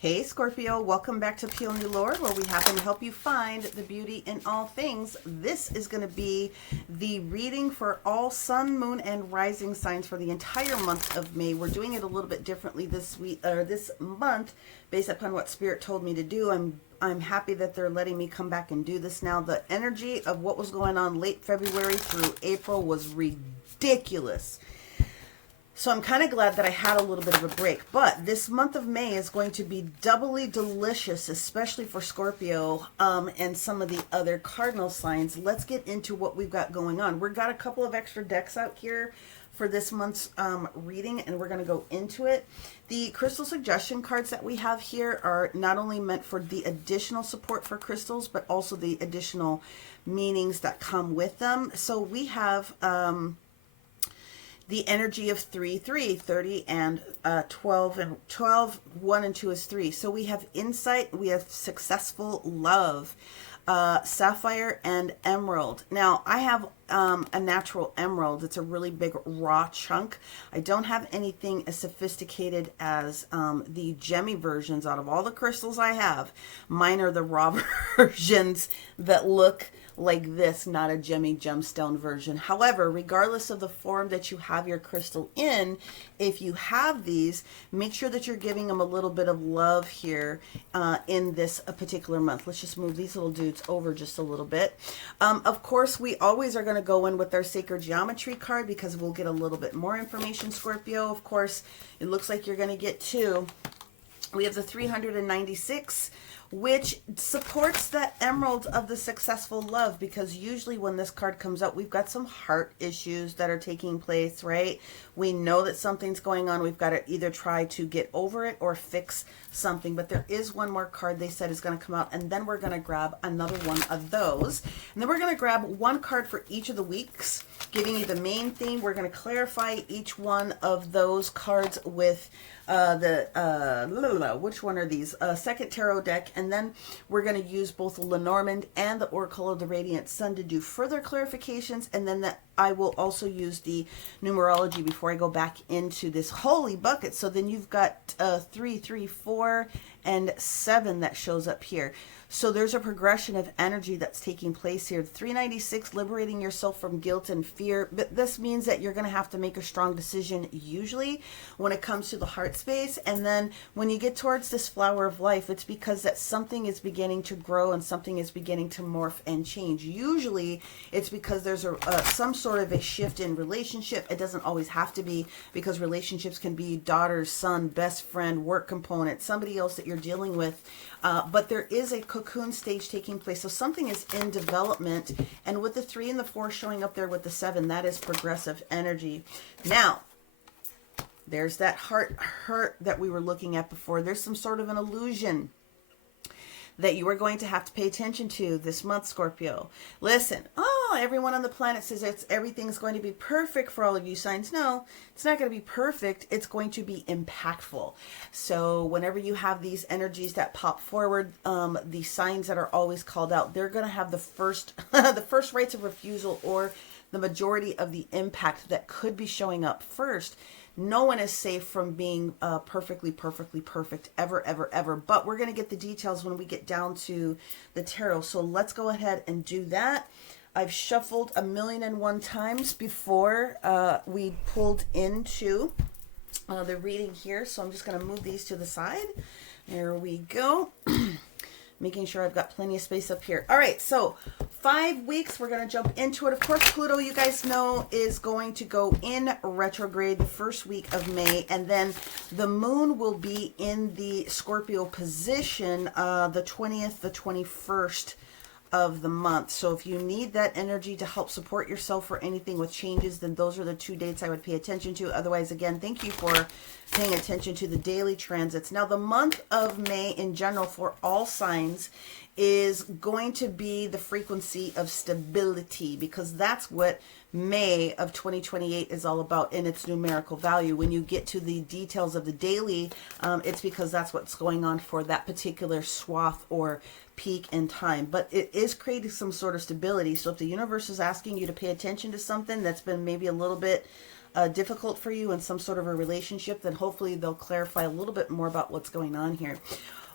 Hey Scorpio, welcome back to Peel New Lore, where we happen to help you find the beauty in all things. This is going to be the reading for all sun, moon, and rising signs for the entire month of May. We're doing it a little bit differently this week or this month, based upon what Spirit told me to do. I'm happy that they're letting me come back and do this now. The energy of what was going on late February through April was ridiculous. So I'm kind of glad that I had a little bit of a break. But this month of May is going to be doubly delicious, especially for Scorpio and some of the other cardinal signs. Let's get into what we've got going on. We've got a couple of extra decks out here for this month's reading, and we're going to go into it. The crystal suggestion cards that we have here are not only meant for the additional support for crystals, but also the additional meanings that come with them. So we have... the energy of 3, 3, 30, and 12, and 12, 1 and 2 is 3. So we have insight, we have successful love, sapphire, and emerald. Now, I have a natural emerald. It's a really big raw chunk. I don't have anything as sophisticated as the gemmy versions. Out of all the crystals I have, mine are the raw versions that look like this, not a gemmy gemstone version. However, regardless of the form that you have your crystal in, if you have these, make sure that you're giving them a little bit of love here in this particular month. Let's just move these little dudes over just a little bit. Of course, we always are going to go in with our sacred geometry card because we'll get a little bit more information, Scorpio. Of course, it looks like you're going to get two. We have the 396, which supports that emerald of the successful love, because usually when this card comes out, we've got some heart issues that are taking place, right? We know that something's going on. We've got to either try to get over it or fix something. But there is one more card they said is going to come out, and then we're going to grab another one of those. And then we're going to grab one card for each of the weeks, giving you the main theme. We're going to clarify each one of those cards with which one are these? Second tarot deck, and then we're going to use both the Lenormand and the Oracle of the Radiant Sun to do further clarifications, and then I will also use the numerology before I go back into this holy bucket. So then you've got 3, 3, 4, and 7 that shows up here. So there's a progression of energy that's taking place here. 396, liberating yourself from guilt and fear. But this means that you're going to have to make a strong decision usually when it comes to the heart space. And then when you get towards this flower of life, it's because that something is beginning to grow and something is beginning to morph and change. Usually it's because there's some sort of a shift in relationship. It doesn't always have to be, because relationships can be daughter, son, best friend, work component, somebody else that you're dealing with. But there is a cocoon stage taking place. So something is in development. And with the 3 and the 4 showing up there with the 7, that is progressive energy. Now, there's that heart hurt that we were looking at before. There's some sort of an illusion that you are going to have to pay attention to this month, Scorpio. Listen, everyone on the planet says everything's going to be perfect for all of you signs. No, it's not going to be perfect. It's going to be impactful. So whenever you have these energies that pop forward, the signs that are always called out, they're going to have the first rights of refusal, or the majority of the impact that could be showing up first. No one is safe from being perfectly perfect ever, ever, ever. But we're going to get the details when we get down to the tarot. So let's go ahead and do that. I've shuffled 1,000,001 times before we pulled into the reading here. So I'm just going to move these to the side. There we go. Making sure I've got plenty of space up here. All right, so 5 weeks, we're going to jump into it. Of course, Pluto, you guys know, is going to go in retrograde the first week of May, and then the moon will be in the Scorpio position the 20th, the 21st of the month. So if you need that energy to help support yourself for anything with changes, then those are the 2 dates I would pay attention to. Otherwise, again, thank you for paying attention to the daily transits. Now, the month of May in general for all signs is going to be the frequency of stability, because that's what May of 2028 is all about in its numerical value. When you get to the details of the daily, it's because that's what's going on for that particular swath or peak in time. But it is creating some sort of stability. So if the universe is asking you to pay attention to something that's been maybe a little bit difficult for you in some sort of a relationship, then hopefully they'll clarify a little bit more about what's going on here.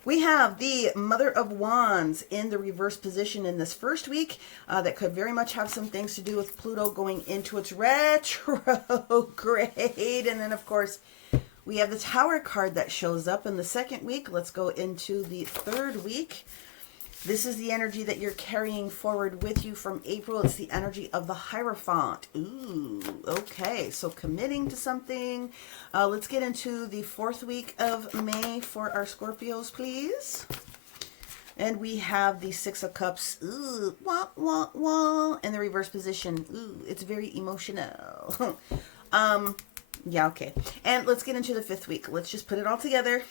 We have the Mother of Wands in the reverse position in this first week. That could very much have some things to do with Pluto going into its retrograde. And then, of course, we have the Tower card that shows up in the second week. Let's go into the third week. This is the energy that you're carrying forward with you from April. It's the energy of the Hierophant. Ooh, okay. So committing to something. Let's get into the fourth week of May for our Scorpios, please. And we have the Six of Cups. Ooh, wah, wah, wah. In the reverse position. Ooh, it's very emotional. Yeah, okay. And let's get into the fifth week. Let's just put it all together.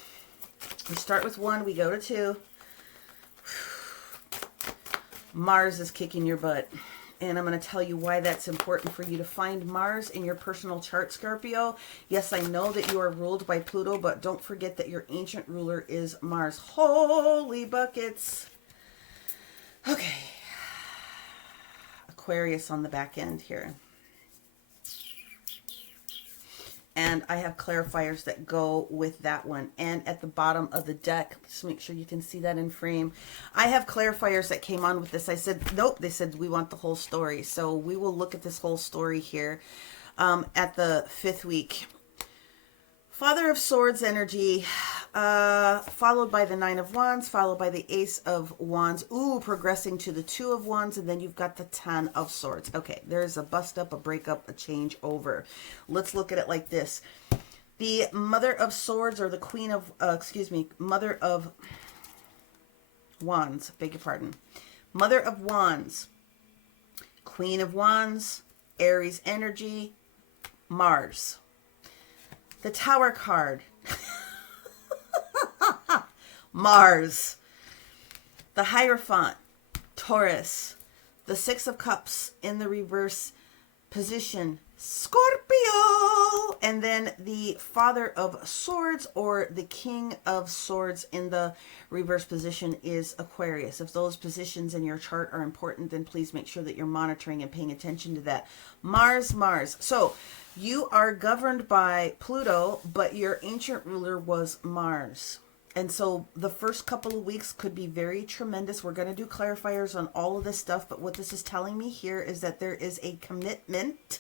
We start with 1. We go to 2. Mars is kicking your butt. And I'm going to tell you why that's important for you to find Mars in your personal chart, Scorpio. Yes, I know that you are ruled by Pluto, but don't forget that your ancient ruler is Mars. Holy buckets. Okay. Aquarius on the back end here. And I have clarifiers that go with that one. And at the bottom of the deck, just make sure you can see that in frame. I have clarifiers that came on with this. I said, nope, they said we want the whole story. So we will look at this whole story here at the fifth week. Father of Swords energy, followed by the Nine of Wands, followed by the Ace of Wands. Ooh, progressing to the Two of Wands, and then you've got the Ten of Swords. Okay, there's a bust up, a breakup, a change over. Let's look at it like this. The Mother of Swords, or the Queen of, Mother of Wands, beg your pardon. Mother of Wands, Queen of Wands, Aries energy, Mars. The Tower card, Mars. The Hierophant, Taurus. The Six of Cups in the reverse position, Scorpio. And then the Father of Swords, or the King of Swords in the reverse position, is Aquarius. If those positions in your chart are important, then please make sure that you're monitoring and paying attention to that. Mars, Mars. So you are governed by Pluto, but your ancient ruler was Mars. And so the first couple of weeks could be very tremendous. We're going to do clarifiers on all of this stuff, but what this is telling me here is that there is a commitment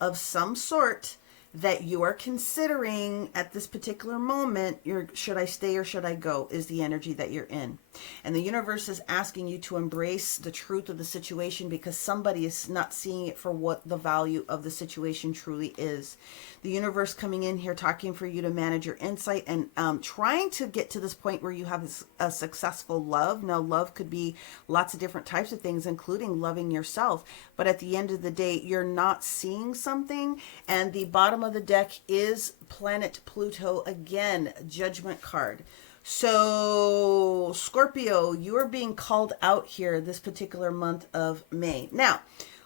of some sort that you are considering at this particular moment. Should I stay or should I go, is the energy that you're in. And the universe is asking you to embrace the truth of the situation, because somebody is not seeing it for what the value of the situation truly is. The universe coming in here, talking for you to manage your insight and trying to get to this point where you have a successful love. Now, love could be lots of different types of things, including loving yourself. But at the end of the day, you're not seeing something. And the bottom of the deck is planet Pluto again, Judgment card. So Scorpio, you are being called out here this particular month of May. Now,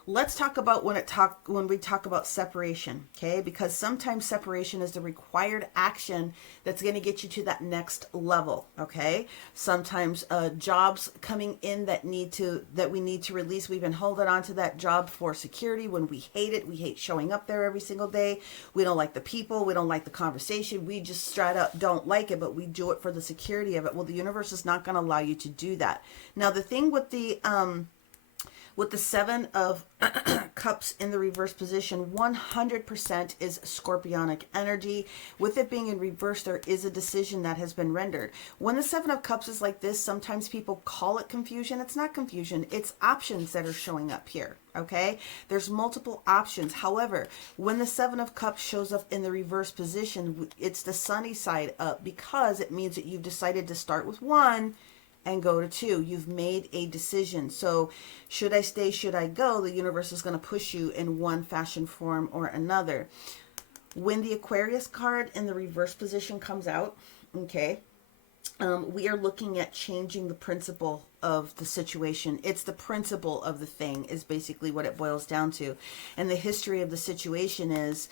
let's talk about when we talk about separation, okay? Because sometimes separation is the required action that's going to get you to that next level, okay? Sometimes jobs coming in that we need to release. We've been holding on to that job for security when we hate it. We hate showing up there every single day. We don't like the people. We don't like the conversation. We just straight up don't like it, but we do it for the security of it. Well, the universe is not going to allow you to do that. Now, the thing with the Seven of Cups in the reverse position, 100% is scorpionic energy. With it being in reverse, there is a decision that has been rendered. When the Seven of Cups is like this, sometimes people call it confusion. It's not confusion. It's options that are showing up here, okay? There's multiple options. However, when the Seven of Cups shows up in the reverse position, it's the sunny side up, because it means that you've decided to start with 1 and go to 2. You've made a decision. So should I stay, should I go? The universe is going to push you in one fashion, form, or another. When the Aquarius card in the reverse position comes out, okay, we are looking at changing the principle of the situation. It's the principle of the thing is basically what it boils down to. And the history of the situation is,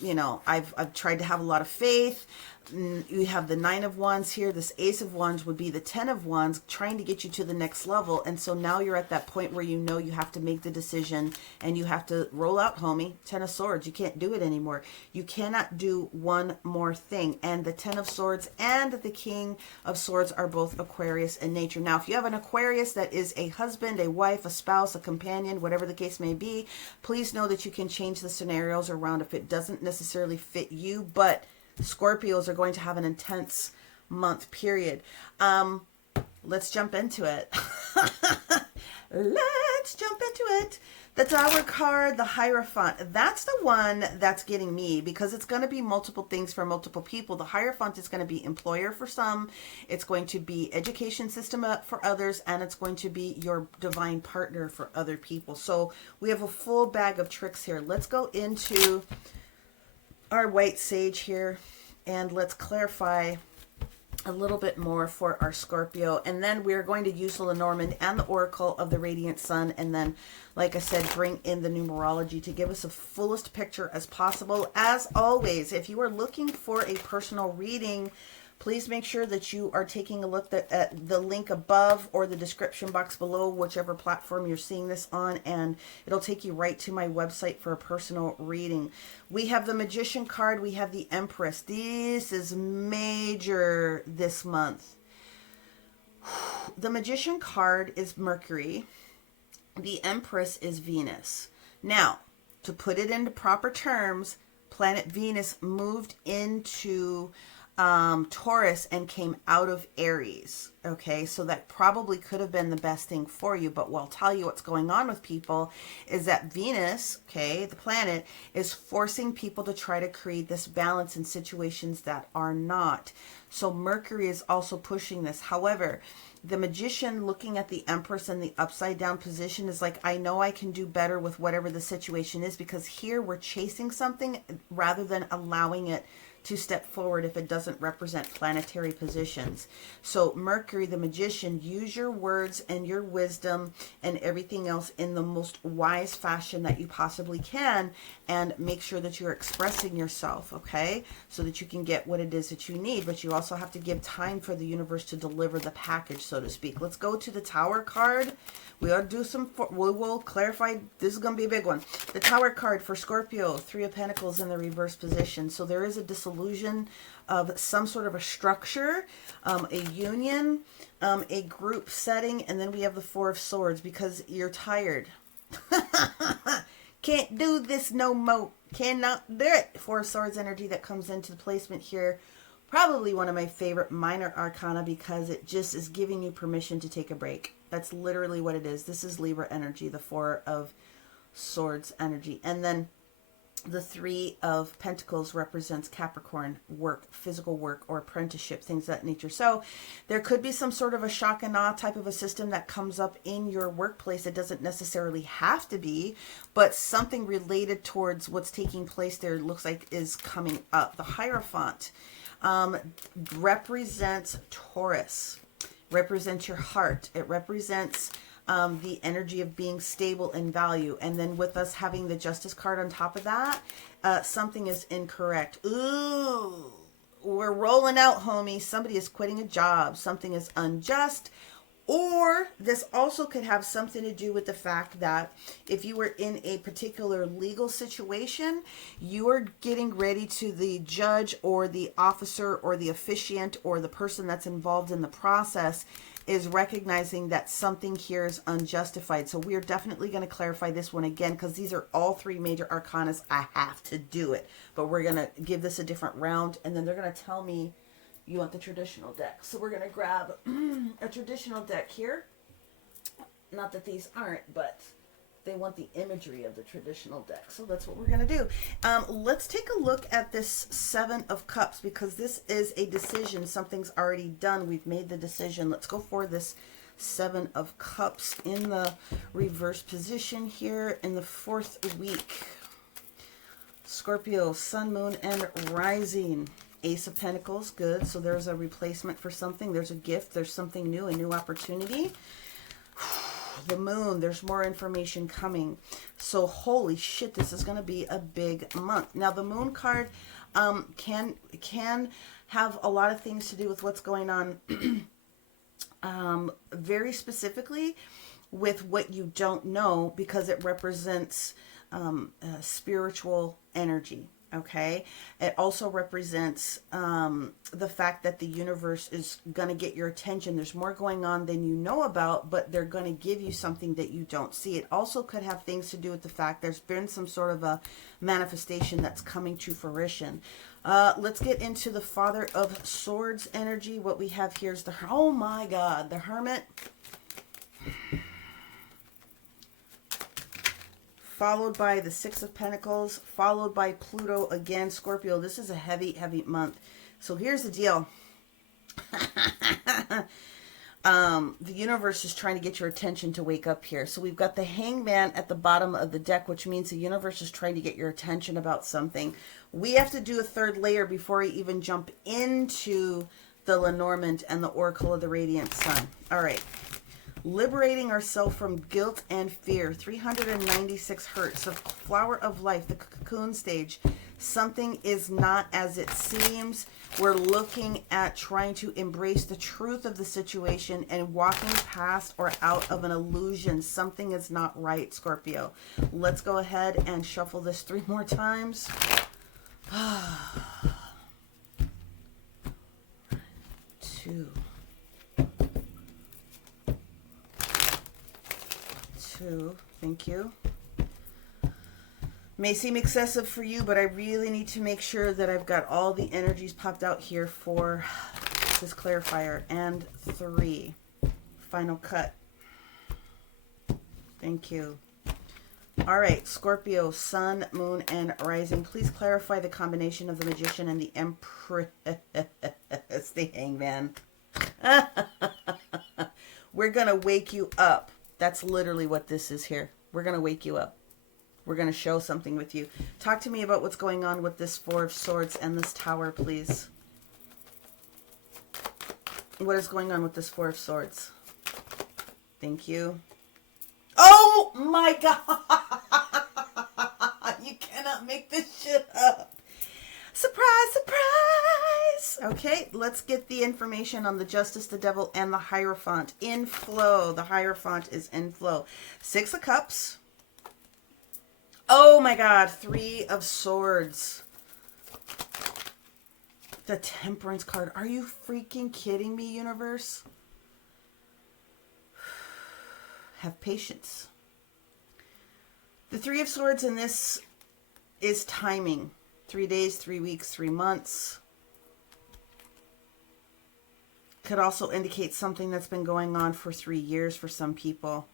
you know, I've tried to have a lot of faith. You have the 9 of Wands here. This Ace of Wands would be the 10 of Wands, trying to get you to the next level. And so now you're at that point where you know you have to make the decision and you have to roll out, homie. 10 of Swords. You can't do it anymore. You cannot do one more thing. And the 10 of Swords and the King of Swords are both Aquarius in nature. Now, if you have an Aquarius that is a husband, a wife, a spouse, a companion, whatever the case may be, please know that you can change the scenarios around if it doesn't necessarily fit you. But Scorpios are going to have an intense month period. Let's jump into it. Let's jump into it. The Tower card, the Hierophant. That's the one that's getting me because it's going to be multiple things for multiple people. The Hierophant is going to be employer for some. It's going to be education system for others. And it's going to be your divine partner for other people. So we have a full bag of tricks here. Let's go into our white sage here and let's clarify a little bit more for our Scorpio, and then we're going to use the Lenormand and the Oracle of the Radiant Sun, and then, like I said, bring in the numerology to give us a fullest picture as possible. As always, if you are looking for a personal reading, please make sure that you are taking a look at the link above or the description box below, whichever platform you're seeing this on, and it'll take you right to my website for a personal reading. We have the Magician card. We have the Empress. This is major this month. The Magician card is Mercury. The Empress is Venus. Now, to put it into proper terms, planet Venus moved into Taurus and came out of Aries. Okay, so that probably could have been the best thing for you, but I'll tell you what's going on with people is that Venus, okay, the planet, is forcing people to try to create this balance in situations that are not. So Mercury is also pushing this. However, the Magician looking at the Empress in the upside down position is like, I know I can do better with whatever the situation is, because here we're chasing something rather than allowing it to step forward if it doesn't represent planetary positions. So Mercury, the Magician, use your words and your wisdom and everything else in the most wise fashion that you possibly can, and make sure that you're expressing yourself, okay, so that you can get what it is that you need. But you also have to give time for the universe to deliver the package, so to speak. Let's go to the Tower card. We ought to do some, we will clarify, this is going to be a big one. The Tower card for Scorpio, 3 of Pentacles in the reverse position. So there is a dissolution of some sort of a structure, a union, a group setting, and then we have the 4 of Swords because you're tired. Can't do this no more. Cannot do it. 4 of Swords energy that comes into the placement here. Probably one of my favorite minor arcana because it just is giving you permission to take a break. That's literally what it is. This is Libra energy, the 4 of Swords energy. And then the 3 of Pentacles represents Capricorn, work, physical work, or apprenticeship, things of that nature. So there could be some sort of a shock and awe type of a system that comes up in your workplace. It doesn't necessarily have to be, but something related towards what's taking place there looks like is coming up. The Hierophant represents Taurus, represents your heart. It represents the energy of being stable in value. And then with us having the Justice card on top of that, something is incorrect. Ooh, we're rolling out, homie. Somebody is quitting a job. Something is unjust. Or this also could have something to do with the fact that if you were in a particular legal situation, you are getting ready to the judge or the officer or the officiant or the person that's involved in the process is recognizing that something here is unjustified. So we are definitely going to clarify this one again because these are all 3 major arcanas. I have to do it. But we're going to give this a different round, and then they're going to tell me you want the traditional deck. So we're going to grab a traditional deck here. Not that these aren't, but they want the imagery of the traditional deck. So that's what we're going to do. Let's take a look at this 7 of Cups because this is a decision. Something's already done. We've made the decision. Let's go for this 7 of Cups in the reverse position here in the 4th week. Scorpio, Sun, Moon, and Rising. Ace of Pentacles, good. So there's a replacement for something. There's a gift. There's something new, a new opportunity. The Moon, there's more information coming. So holy shit, this is going to be a big month. Now the Moon card can have a lot of things to do with what's going on very specifically with what you don't know, because it represents spiritual energy. Okay, it also represents the fact that the universe is going to get your attention. There's more going on than you know about, but they're going to give you something that you don't see. It also could have things to do with the fact there's been some sort of a manifestation that's coming to fruition. Let's get into the Father of Swords energy. What we have here is oh my God, the Hermit. Followed by the Six of Pentacles, followed by Pluto again. Scorpio, this is a heavy, heavy month. So here's the deal. The universe is trying to get your attention to wake up here. So we've got the Hangman at the bottom of the deck, which means the universe is trying to get your attention about something. We have to do a third layer before we even jump into the Lenormand and the Oracle of the Radiant Sun. All right. Liberating ourselves from guilt and fear. 396 hertz. The flower of life, the cocoon stage. Something is not as it seems. We're looking at trying to embrace the truth of the situation and walking past or out of an illusion. Something is not right, Scorpio. Let's go ahead and shuffle this 3 more times. 2. 2. Thank you. May seem excessive for you, but I really need to make sure that I've got all the energies popped out here for this clarifier. And 3. Final cut. Thank you. All right, Scorpio, Sun, Moon, and Rising. Please clarify the combination of the Magician and the Empress. It's the Hangman. We're going to wake you up. That's literally what this is here. We're going to wake you up. We're going to show something with you. Talk to me about what's going on with this Four of Swords and this Tower, please. What is going on with this Four of Swords? Thank you. Oh my God! You cannot make this shit up. Surprise, surprise! Okay, let's get the information on the Justice, the Devil, and the Hierophant. In flow. The Hierophant is in flow. 6 of Cups. Oh my God, 3 of Swords. The Temperance card. Are you freaking kidding me, universe? Have patience. The 3 of Swords in this is timing. 3 days, 3 weeks, 3 months. Could also indicate something that's been going on for 3 years for some people.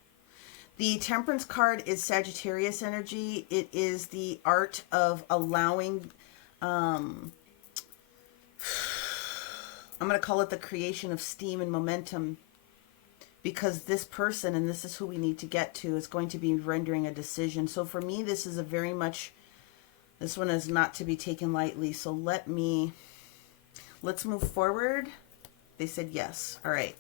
The Temperance card is Sagittarius energy. It is the art of allowing, I'm going to call it the creation of steam and momentum, because this person, and this is who we need to get to, is going to be rendering a decision. So for me, this is a very much, this one is not to be taken lightly. So let's move forward. They said yes. All right.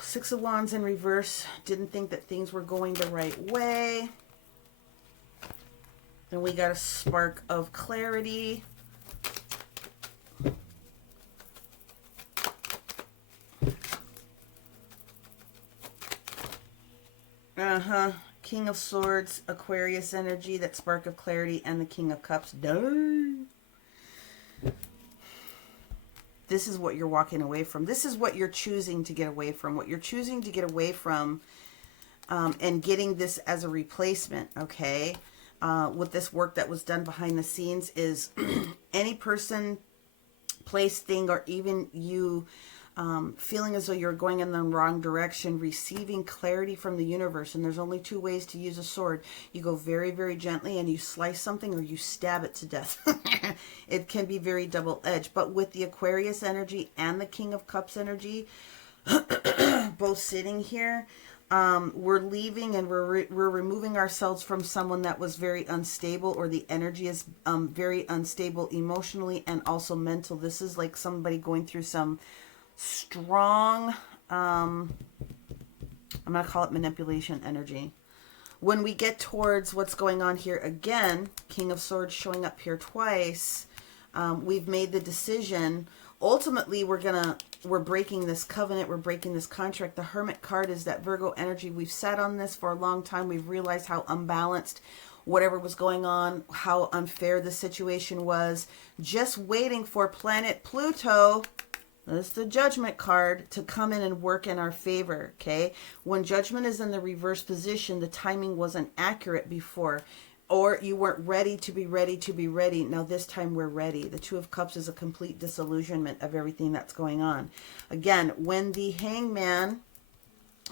Six of Wands in reverse. Didn't think that things were going the right way. Then we got a spark of clarity. King of Swords, Aquarius energy, that spark of clarity, and the King of Cups. Dang. This is what you're walking away from. This is what you're choosing to get away from. What you're choosing to get away from and getting this as a replacement, okay, with this work that was done behind the scenes is any person, place, thing, or even you feeling as though you're going in the wrong direction, receiving clarity from the universe. And there's only 2 ways to use a sword. You go very, very gently and you slice something, or you stab it to death. It can be very double-edged. But with the Aquarius energy and the King of Cups energy both sitting here, We're leaving and we're removing ourselves from someone that was very unstable, or the energy is very unstable emotionally and also mental. This is like somebody going through some strong, I'm going to call it manipulation energy. When we get towards what's going on here again, King of Swords showing up here twice, we've made the decision. Ultimately, we're breaking this covenant. We're breaking this contract. The Hermit card is that Virgo energy. We've sat on this for a long time. We've realized how unbalanced whatever was going on, how unfair the situation was. Just waiting for planet Pluto, that's the Judgment card, to come in and work in our favor, okay? When Judgment is in the reverse position, the timing wasn't accurate before, or you weren't ready to be ready to be ready. Now this time we're ready. The Two of Cups is a complete disillusionment of everything that's going on. Again, when the Hangman,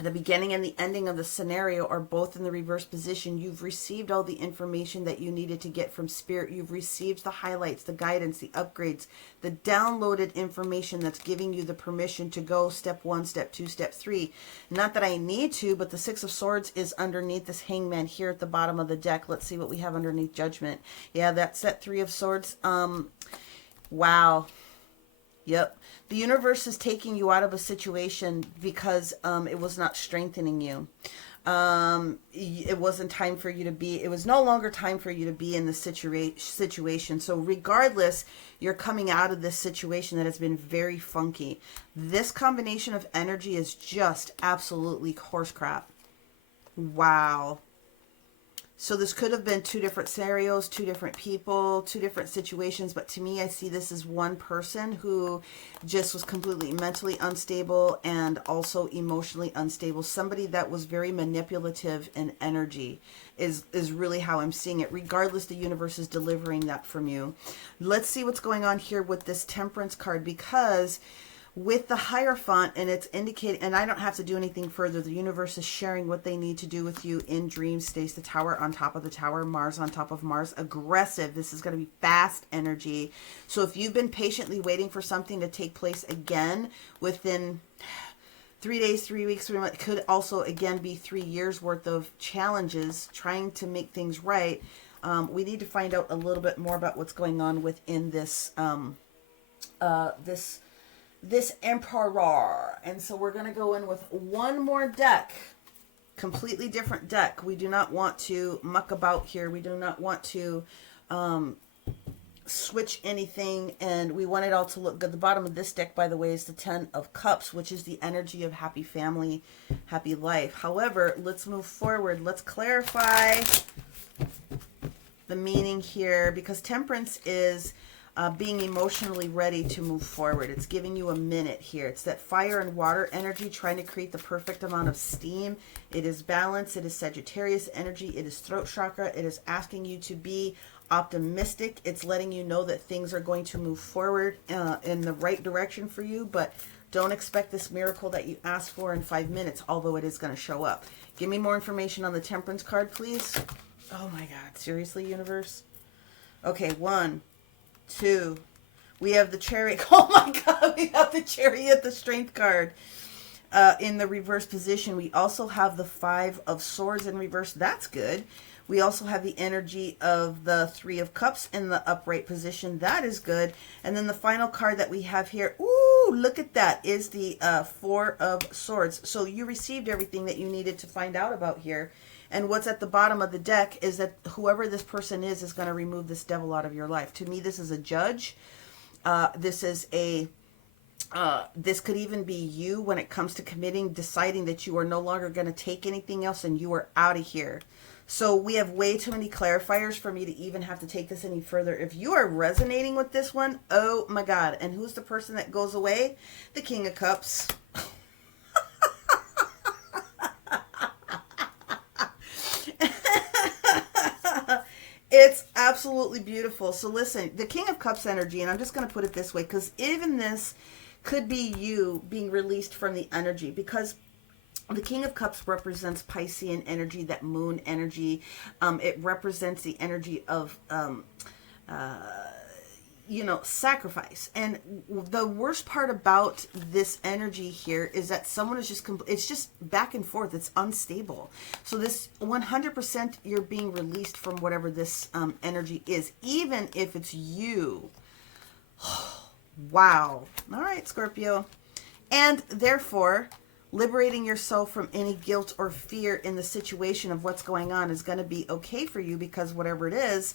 the beginning and the ending of the scenario are both in the reverse position, you've received all the information that you needed to get from Spirit. You've received the highlights, the guidance, the upgrades, the downloaded information that's giving you the permission to go step 1, step 2, step 3. Not that I need to, but the Six of Swords is underneath this Hangman here at the bottom of the deck. Let's see what we have underneath Judgment. Yeah, that's that Three of Swords. Wow. Yep. The universe is taking you out of a situation because it was not strengthening you. It wasn't time for you to be, it was no longer time for you to be in the situation. So regardless, you're coming out of this situation that has been very funky. This combination of energy is just absolutely horse crap. Wow. So this could have been two different scenarios, two different people, two different situations. But to me, I see this as one person who just was completely mentally unstable and also emotionally unstable. Somebody that was very manipulative in energy is really how I'm seeing it. Regardless, the universe is delivering that from you. Let's see what's going on here with this Temperance card, because with the Hierophant, and it's indicating, and I don't have to do anything further, the universe is sharing what they need to do with you in dreams. Stays the Tower on top of the Tower, Mars on top of Mars. Aggressive. This is going to be fast energy. So if you've been patiently waiting for something to take place again within 3 days, 3 weeks, 3 months, could also again be 3 years worth of challenges trying to make things right. We need to find out a little bit more about what's going on within this this Emperor. And so we're going to go in with one more deck, completely different deck. We do not want to muck about here. We do not want to switch anything, and we want it all to look good. The bottom of this deck, by the way, is the Ten of Cups, which is the energy of happy family, happy life. However, let's move forward. Let's clarify the meaning here, because Temperance is being emotionally ready to move forward. It's giving you a minute here. It's that fire and water energy, trying to create the perfect amount of steam. It is balance. It is Sagittarius energy. It is throat chakra. It is asking you to be optimistic. It's letting you know that things are going to move forward in the right direction for you, but don't expect this miracle that you asked for in 5 minutes, although it is going to show up. Give me more information on the Temperance card, please. Oh my God. Seriously, universe? Okay, 1, 2. We have the Chariot. Oh my God, we have the Chariot, the Strength card in the reverse position. We also have the Five of Swords in reverse. That's good. We also have the energy of the Three of Cups in the upright position. That is good. And then the final card that we have here, ooh, look at that, is the Four of Swords. So you received everything that you needed to find out about here. And what's at the bottom of the deck is that whoever this person is going to remove this devil out of your life. To me, this is a judge. This is a, this could even be you when it comes to committing, deciding that you are no longer going to take anything else and you are out of here. So we have way too many clarifiers for me to even have to take this any further. If you are resonating with this one, oh my God. And who's the person that goes away? The King of Cups. It's absolutely beautiful. So listen, the King of Cups energy, and I'm just going to put it this way, because even this could be you being released from the energy, because the King of Cups represents Piscean energy, that moon energy. It represents the energy of, sacrifice. And the worst part about this energy here is that someone is just, it's just back and forth. It's unstable. So this 100% you're being released from whatever this energy is, even if it's you. Wow. All right, Scorpio. And therefore, liberating yourself from any guilt or fear in the situation of what's going on is going to be okay for you, because whatever it is,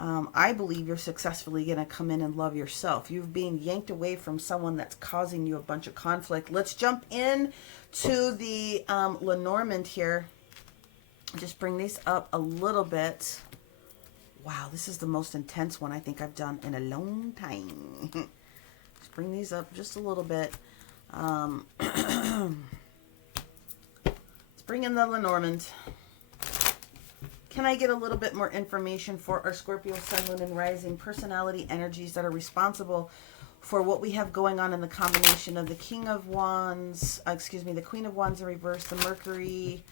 I believe you're successfully going to come in and love yourself. You're being yanked away from someone that's causing you a bunch of conflict. Let's jump in to the Lenormand here. Just bring these up a little bit. Wow, this is the most intense one I think I've done in a long time. Let's bring these up just a little bit. Let's bring in the Lenormand. Can I get a little bit more information for our Scorpio Sun, Moon, and Rising personality energies that are responsible for what we have going on in the combination of the King of Wands, the Queen of Wands in reverse, the Mercury,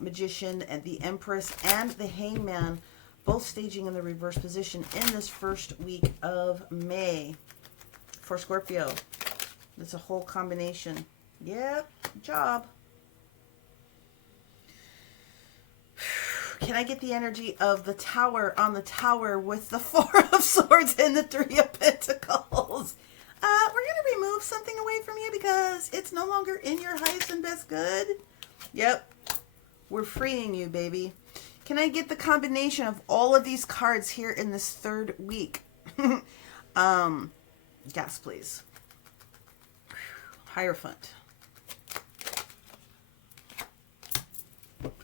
Magician, and the Empress, and the Hangman, both staging in the reverse position in this first week of May for Scorpio. It's a whole combination. Yep, job. Can I get the energy of the Tower on the Tower with the Four of Swords and the Three of Pentacles? We're going to remove something away from you because it's no longer in your highest and best good. Yep. We're freeing you, baby. Can I get the combination of all of these cards here in this third week? Yes, please. Hierophant.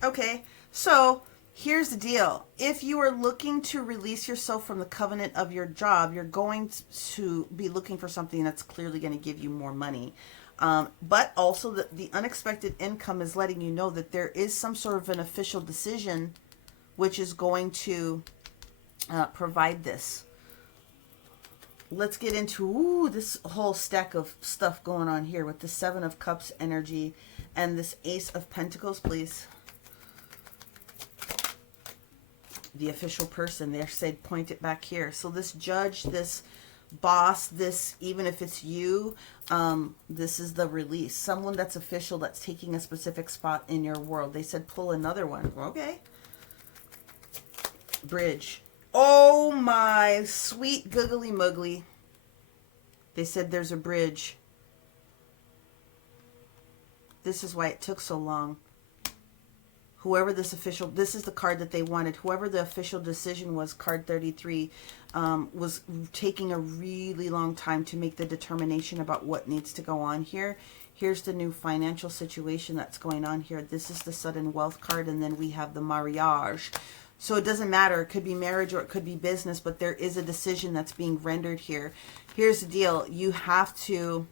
Okay, so here's the deal. If you are looking to release yourself from the covenant of your job, you're going to be looking for something that's clearly going to give you more money. But also the unexpected income is letting you know that there is some sort of an official decision which is going to provide this. Let's get into this whole stack of stuff going on here with the Seven of Cups energy and this Ace of Pentacles, please. The official person, they said point it back here. So this judge, this boss, this, even if it's you, this is the release. Someone that's official, that's taking a specific spot in your world. They said pull another one. Okay. Bridge. Oh my sweet googly muggly. They said there's a bridge. This is why it took so long. Whoever this official, this is the card that they wanted. Whoever the official decision was, card 33, was taking a really long time to make the determination about what needs to go on here. Here's the new financial situation that's going on here. This is the sudden wealth card, and then we have the mariage. So it doesn't matter. It could be marriage or it could be business, but there is a decision that's being rendered here. Here's the deal. You have to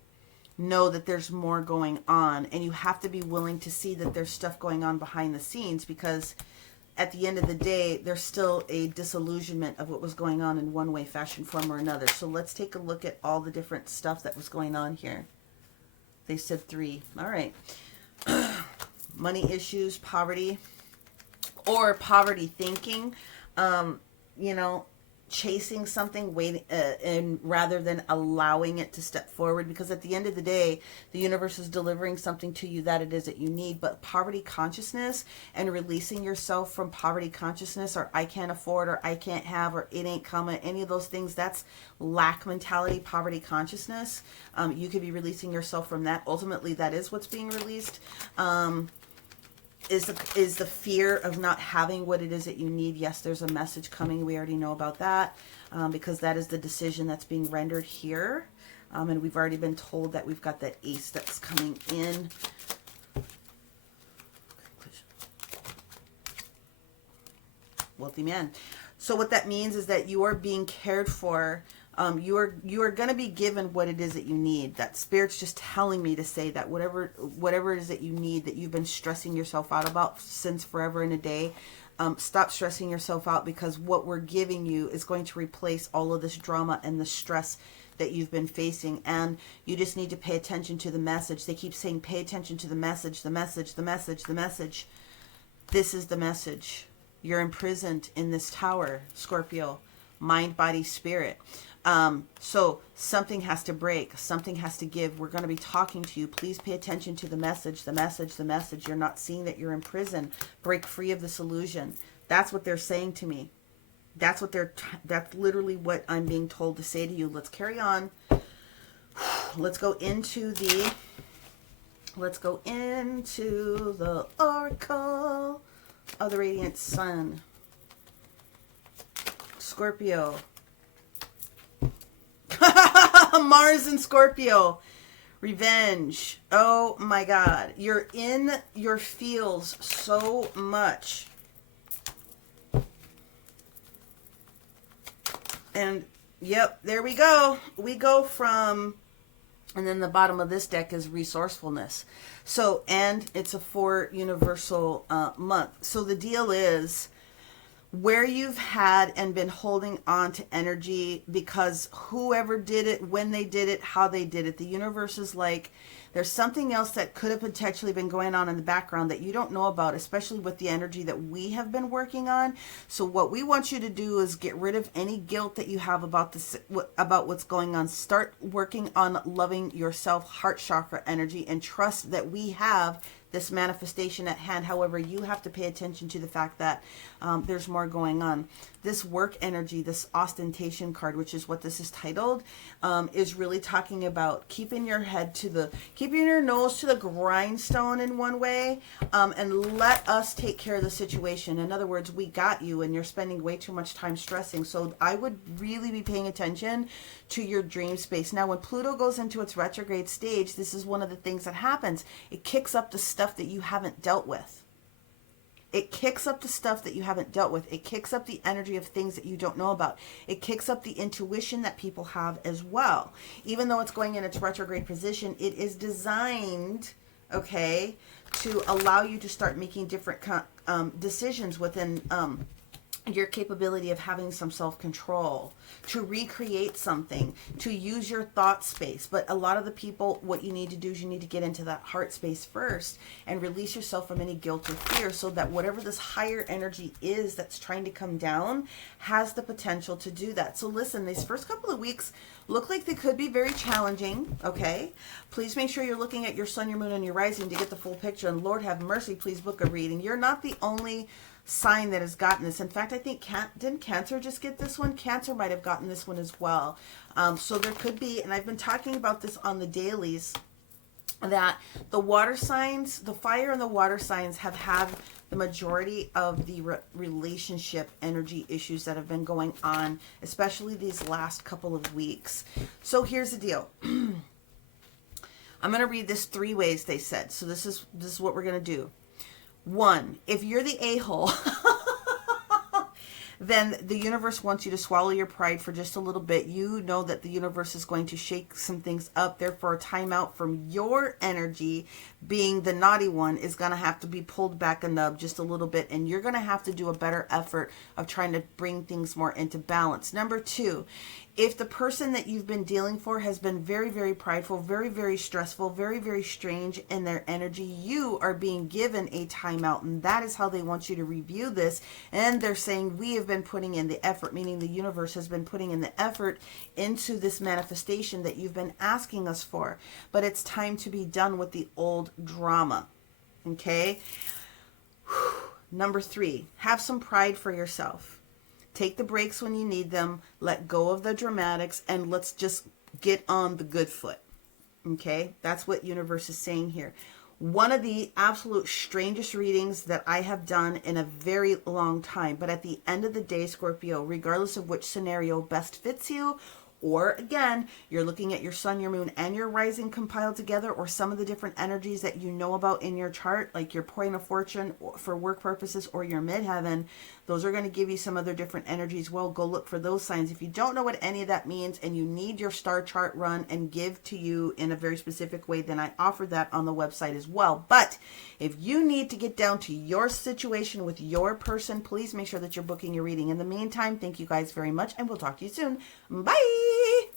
know that there's more going on, and you have to be willing to see that there's stuff going on behind the scenes, because at the end of the day, there's still a disillusionment of what was going on in one way, fashion, form, or another. So let's take a look at all the different stuff that was going on here. They said 3. All right. Money issues, poverty, or poverty thinking, chasing something, waiting, and rather than allowing it to step forward, because at the end of the day, the universe is delivering something to you that it is that you need. But poverty consciousness and releasing yourself from poverty consciousness, or I can't afford, or I can't have, or it ain't coming, any of those things, that's lack mentality, poverty consciousness. You could be releasing yourself from that. Ultimately, that is what's being released. Is the fear of not having what it is that you need. Yes, there's a message coming. We already know about that, because that is the decision that's being rendered here. And we've already been told that we've got that ace that's coming in. Wealthy man. So what that means is that you are being cared for. You are going to be given what it is that you need. That Spirit's just telling me to say that whatever it is that you need, that you've been stressing yourself out about since forever and a day, stop stressing yourself out, because what we're giving you is going to replace all of this drama and the stress that you've been facing. And you just need to pay attention to the message. They keep saying pay attention to the message, the message, the message, the message. This is the message. You're imprisoned in this tower, Scorpio. Mind, body, spirit. So something has to break. Something has to give. We're going to be talking to you. Please pay attention to the message, the message, the message. You're not seeing that you're in prison. Break free of this illusion. That's what they're saying to me. That's literally what I'm being told to say to you. Let's carry on. Let's go into the oracle of the radiant sun. Scorpio. Mars and Scorpio. Revenge. Oh my God. You're in your feels so much. And yep, there we go. We go from, and then the bottom of this deck is resourcefulness. So, and it's a 4 universal month. So the deal is, where you've had and been holding on to energy because whoever did it, when they did it, how they did it, the universe is like, there's something else that could have potentially been going on in the background that you don't know about, especially with the energy that we have been working on. So what we want you to do is get rid of any guilt that you have about this, about what's going on. Start working on loving yourself, heart chakra energy, and trust that we have this manifestation at hand. However, you have to pay attention to the fact that there's more going on. This work energy, this ostentation card, which is what this is titled, is really talking about keeping your nose to the grindstone in one way, and let us take care of the situation. In other words, we got you, and you're spending way too much time stressing. So I would really be paying attention to your dream space. Now, when Pluto goes into its retrograde stage, this is one of the things that happens. It kicks up the stuff that you haven't dealt with. It kicks up the stuff that you haven't dealt with. It kicks up the energy of things that you don't know about. It kicks up the intuition that people have as well. Even though it's going in its retrograde position, it is designed, okay, to allow you to start making different decisions within your capability of having some self-control, to recreate something, to use your thought space. But a lot of the people, what you need to do is you need to get into that heart space first and release yourself from any guilt or fear, so that whatever this higher energy is that's trying to come down has the potential to do that. So listen, these first couple of weeks look like they could be very challenging, okay? Please make sure you're looking at your sun, your moon, and your rising to get the full picture. And Lord have mercy, please book a reading. You're not the only sign that has gotten this. In fact, I think didn't Cancer just get this one? Cancer might have gotten this one as well. So there could be, and I've been talking about this on the dailies, that the water signs, the fire and the water signs have had the majority of the relationship energy issues that have been going on, especially these last couple of weeks. So here's the deal. I'm going to read this 3 ways, they said. So this is what we're going to do. 1, if you're the a-hole, then the universe wants you to swallow your pride for just a little bit. You know that the universe is going to shake some things up. Therefore, a timeout from your energy, being the naughty one, is going to have to be pulled back a nub just a little bit. And you're going to have to do a better effort of trying to bring things more into balance. Number 2, if the person that you've been dealing for has been very, very prideful, very, very stressful, very, very strange in their energy, you are being given a timeout, and that is how they want you to review this. And they're saying, we have been putting in the effort, meaning the universe has been putting in the effort into this manifestation that you've been asking us for. But it's time to be done with the old drama. Okay? Number 3, have some pride for yourself. Take the breaks when you need them. Let go of the dramatics, and let's just get on the good foot. Okay? That's what universe is saying here. One of the absolute strangest readings that I have done in a very long time. But at the end of the day, Scorpio, regardless of which scenario best fits you, or again, you're looking at your sun, your moon, and your rising compiled together, or some of the different energies that you know about in your chart, like your point of fortune for work purposes, or your midheaven, those are going to give you some other different energies. Well, go look for those signs. If you don't know what any of that means and you need your star chart run and give to you in a very specific way, then I offer that on the website as well. But if you need to get down to your situation with your person, please make sure that you're booking your reading. In the meantime, thank you guys very much, and we'll talk to you soon. Bye!